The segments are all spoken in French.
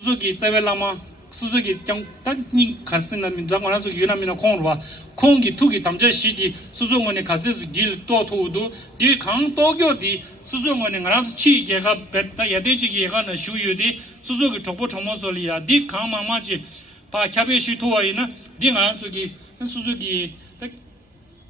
수수기 짜벨라마 수수기 장단니 가스나 민장원아서 유나미나 콩로와 콩기 투기 담자 시디 수송원의 가스스 길 또토도 디 강도교디 수송원의 가스 치게가 뱉다 야대지기가는 슈유디 수수기 족보 정모설이야 디 강마마지 바 캬베시 투와이나 디 안수기 수수기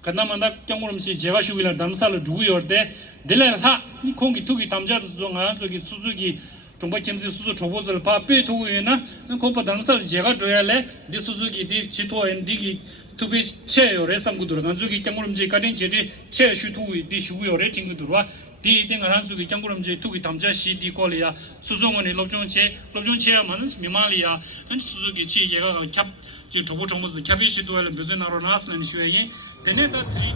그나마나 경고름시 제가 슈위를 담살을 두고요데 딜레하 이 콩기 투기 담자도 수송안수기 수수기 정부 kimzi 수수 조보를 봐 빼두고이나 고파 당설 제가 줘야래 디 수수기 디 지토엔 디기 투비 체요 레상구들 간주기 경고름지 가린 제디 체 슈투위 디 슈고요래 친구들과 디 땡가란 수기 경고름지 투기 담자 시디 콜이야 수송원의 롭종체야만 미말이야 수수기 치 얘가 캡 지 조보 정보스 캡이시도를 베즈나로 나스는 슈에이 데네다 디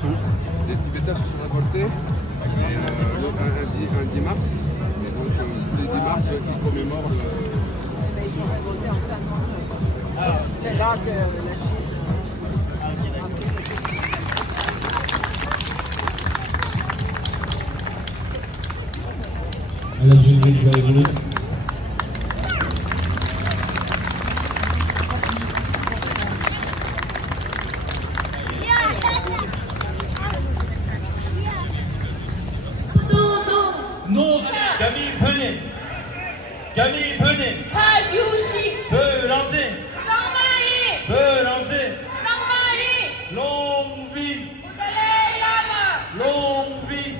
Les Tibétains se sont révoltés un 10 mars. Et donc tous les 10 mars, ils commémorent C'est là que la Alain Jules Bayrous. Camille Penet, Camille Penet, Pelantin, Pelantin, longue vie, longue vie,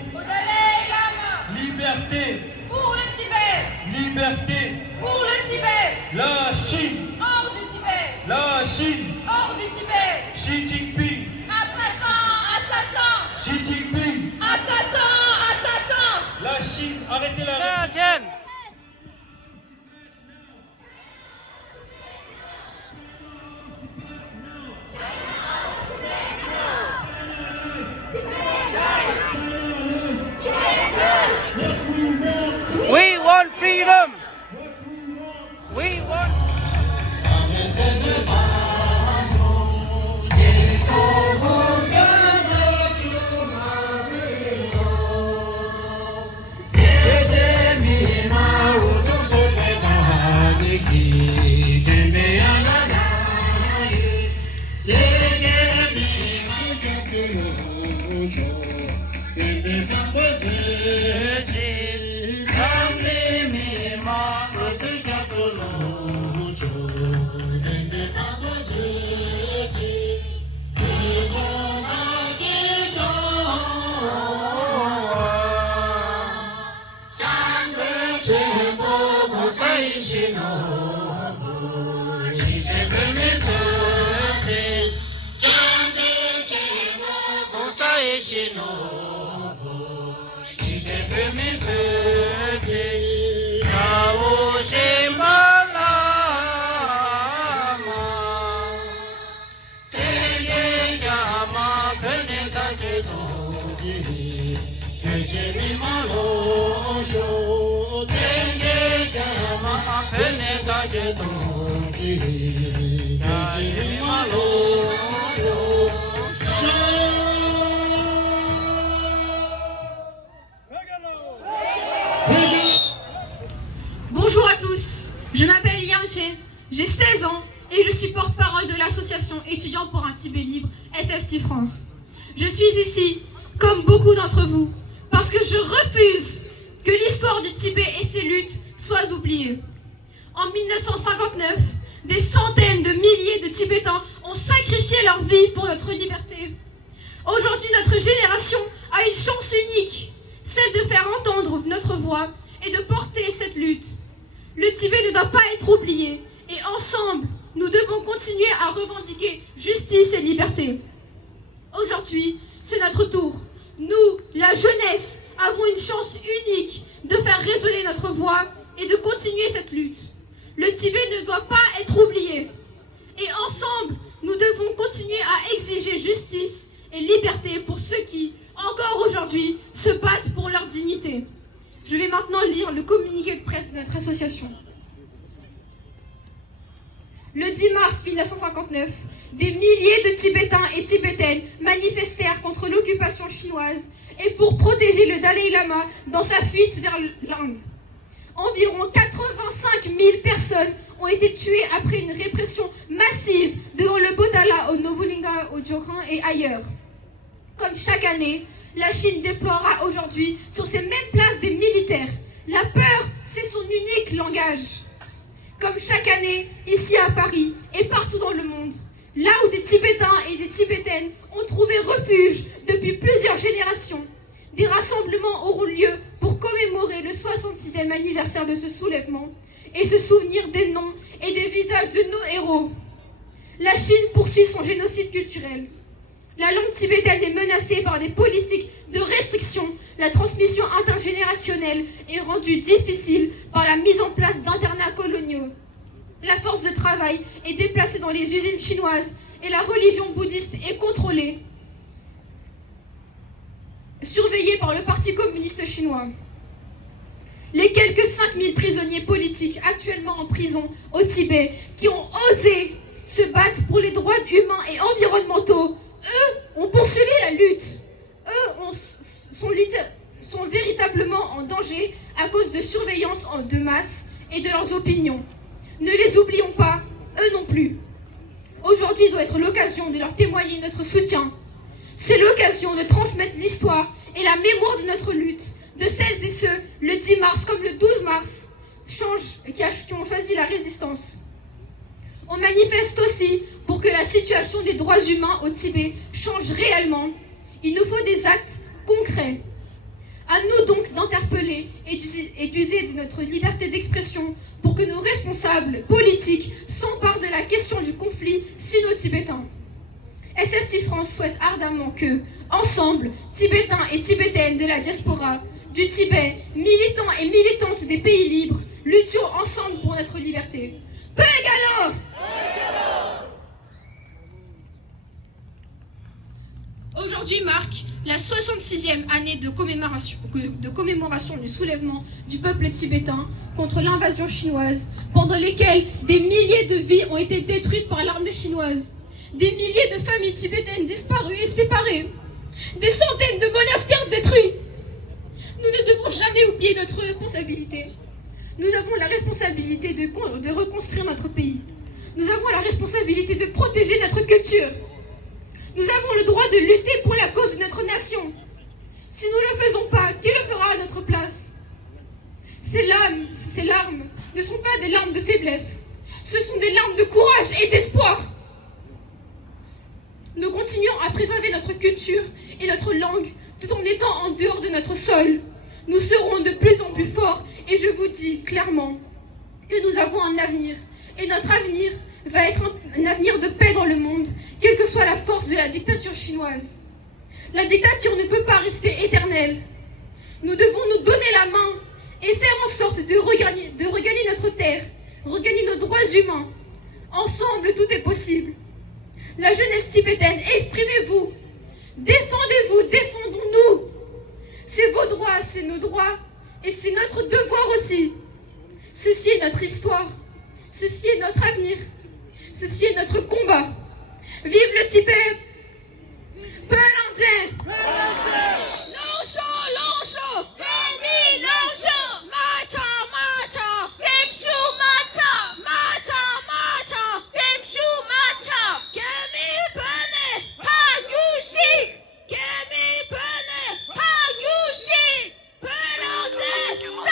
liberté, Pour le Tibet! liberté, Pour le Tibet! la Chine, Hors du Tibet! la Chine, Hors du Tibet! Xi Jinping, Assassin! Assassin! Xi Jinping, Assassin! Assassin! la Chine, arrêtez la We want freedom! We want... Bonjour à tous, je m'appelle Yangche, j'ai 16 ans et je suis porte-parole de l'association étudiants pour un Tibet libre, SFT France. Je suis ici, comme beaucoup d'entre vous, parce que je refuse que l'histoire du Tibet et ses luttes soient oubliées. En 1959, des centaines de milliers de Tibétains ont sacrifié leur vie pour notre liberté. Aujourd'hui, notre génération a une chance unique, celle de faire entendre notre voix et de porter cette lutte. Le Tibet ne doit pas être oublié et ensemble, nous devons continuer à revendiquer justice et liberté. Aujourd'hui, c'est notre tour. Nous, la jeunesse, avons une chance unique de faire résonner notre voix et de continuer cette lutte. Le Tibet ne doit pas être oublié. Et ensemble, nous devons continuer à exiger justice et liberté pour ceux qui, encore aujourd'hui, se battent pour leur dignité. Je vais maintenant lire le communiqué de presse de notre association. Le 10 mars 1959, des milliers de Tibétains et Tibétaines manifestèrent contre l'occupation chinoise et pour protéger le Dalai Lama dans sa fuite vers l'Inde. Environ 85 000 personnes ont été tués après une répression massive devant le Botala au Nobulinga, au Jokran et ailleurs. Comme chaque année, la Chine déploiera aujourd'hui sur ces mêmes places des militaires. La peur, c'est son unique langage. Comme chaque année, ici à Paris et partout dans le monde, là où des Tibétains et des Tibétaines ont trouvé refuge depuis plusieurs générations, des rassemblements auront lieu pour commémorer le 66e anniversaire de ce soulèvement et se souvenir des noms et des visages de nos héros. La Chine poursuit son génocide culturel. La langue tibétaine est menacée par des politiques de restriction. La transmission intergénérationnelle est rendue difficile par la mise en place d'internats coloniaux. La force de travail est déplacée dans les usines chinoises et la religion bouddhiste est contrôlée, surveillée par le Parti communiste chinois. Les quelques 5000 prisonniers politiques actuellement en prison au Tibet qui ont osé se battre pour les droits humains et environnementaux, eux ont poursuivi la lutte. Eux sont véritablement en danger à cause de surveillance de masse et de leurs opinions. Ne les oublions pas, eux non plus. Aujourd'hui doit être l'occasion de leur témoigner notre soutien. C'est l'occasion de transmettre l'histoire et la mémoire de notre lutte, de celles et ceux, le 10 mars comme le 12 mars, qui ont choisi la résistance. On manifeste aussi pour que la situation des droits humains au Tibet change réellement. Il nous faut des actes concrets. À nous donc d'interpeller et d'user de notre liberté d'expression pour que nos responsables politiques s'emparent de la question du conflit sino-tibétain. SFT France souhaite ardemment que, ensemble, Tibétains et Tibétaines de la diaspora, du Tibet, militants et militantes des pays libres, luttions ensemble pour notre liberté. Peu égalo! Aujourd'hui marque la 66e année de commémoration du soulèvement du peuple tibétain contre l'invasion chinoise, pendant lesquelles des milliers de vies ont été détruites par l'armée chinoise, des milliers de familles tibétaines disparues et séparées, des centaines de monastères détruits. Nous ne devons jamais oublier notre responsabilité. Nous avons la responsabilité de reconstruire notre pays. Nous avons la responsabilité de protéger notre culture. Nous avons le droit de lutter pour la cause de notre nation. Si nous ne le faisons pas, qui le fera à notre place? Ces larmes ne sont pas des larmes de faiblesse. Ce sont des larmes de courage et d'espoir. Nous continuons à préserver notre culture et notre langue tout en étant en dehors de notre sol. Nous serons de plus en plus forts et je vous dis clairement que nous avons un avenir. Et notre avenir va être un avenir de paix dans le monde, quelle que soit la force de la dictature chinoise. La dictature ne peut pas rester éternelle. Nous devons nous donner la main et faire en sorte de regagner notre terre, regagner nos droits humains. Ensemble, tout est possible. La jeunesse tibétaine, exprimez-vous. Défendez-vous, défendons-nous. C'est vos droits, c'est nos droits. Et c'est notre devoir aussi. Ceci est notre histoire. Ceci est notre avenir. Ceci est notre combat. Vive le Tibet. Peu l'Indien. Longcho, longcho. Kemi longcho. Macha, macha. Semshu macha. Macha, macha. Semshu macha. Kemi pene. Pa yushi. Kemi pene. Pa yushi. Peu l'Indien.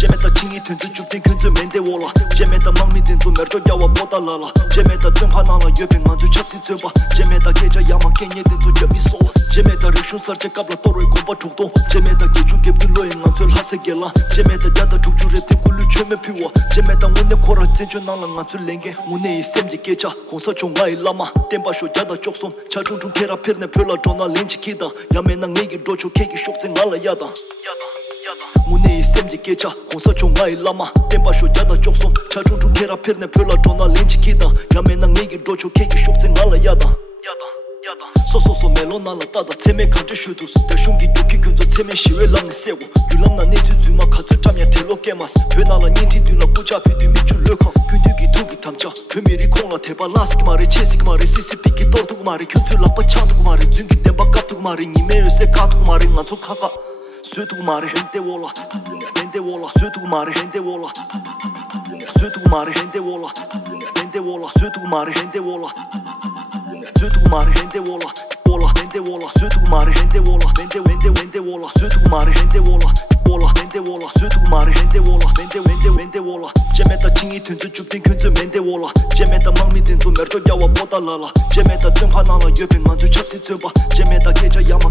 제메다 징이 튼튼 죽긴 근처 맨대워라 제메다 망미 든조 멸도 야와 보달라라 제메다 등하나나 옆에 만주 접시 쯧바 제메다 계좌 야마 kenye 든조 점이소 제메다 르슈 설제 갑라 또로이 고바 죽도 제메다 계주게 빌로에 난절 하세게라 제메다 야다 죽주레 띠꿀루 쳔메 피워 제메다 문네 코라 젠주 나나 난줄 랭게 문네 이셈지 계좌 공서 종가이 라마 땜바쇼 야다 쪽솜 차중중 페라 페르네 별라 존나 렌치키다 야메나 내기 도초 케기 숍쟁 알라 야다 문에 있음지 계좌 공서 종아이 라마 땜바쇼 야다 쪽솜 차중중 페라 페르네 별라 존나 렌치키다 야메낭 내기 도초 케기 숍쟁 알라 야다 소소소 멜로나라 따다 체메 간트 슈두스 대숑기 두키 근조 체메 시웨 람네 세고 귤람나 네트 주마 카트 잠야 텔로 깨마스 베나라 닌티 두나 꾸자 비디 미추 르카 균두기 두기 탐자 페미리 콩라 테발라스키 마레 체스키 마레 시시피키 또르두고 마레 큐트 라빠 차두고 마레 준기 땜바 깝두고 마레 니메 요세 까두고 마레 난조 카가 수두고 마레 헨테 월라 핸데워라 쇠두고 말해 핸데워라 쇠두고 말해 핸데워라 핸데워라 쇠두고 말해 핸데워라 쇠두고 말해 핸데워라 워라 핸데워라 쇠두고 말해 핸데워라 핸데워라 쇠두고 말해 핸데워라 워라 핸데워라 쇠두고 말해 핸데워라 핸데워라 제메다 징이 튼즈 죽된 근저 핸데워라 제메다 망미 든조 메르도 야와 보달라라 제메다 정화나라 옆에 만주 접시 쯧바 제메다 계좌 야마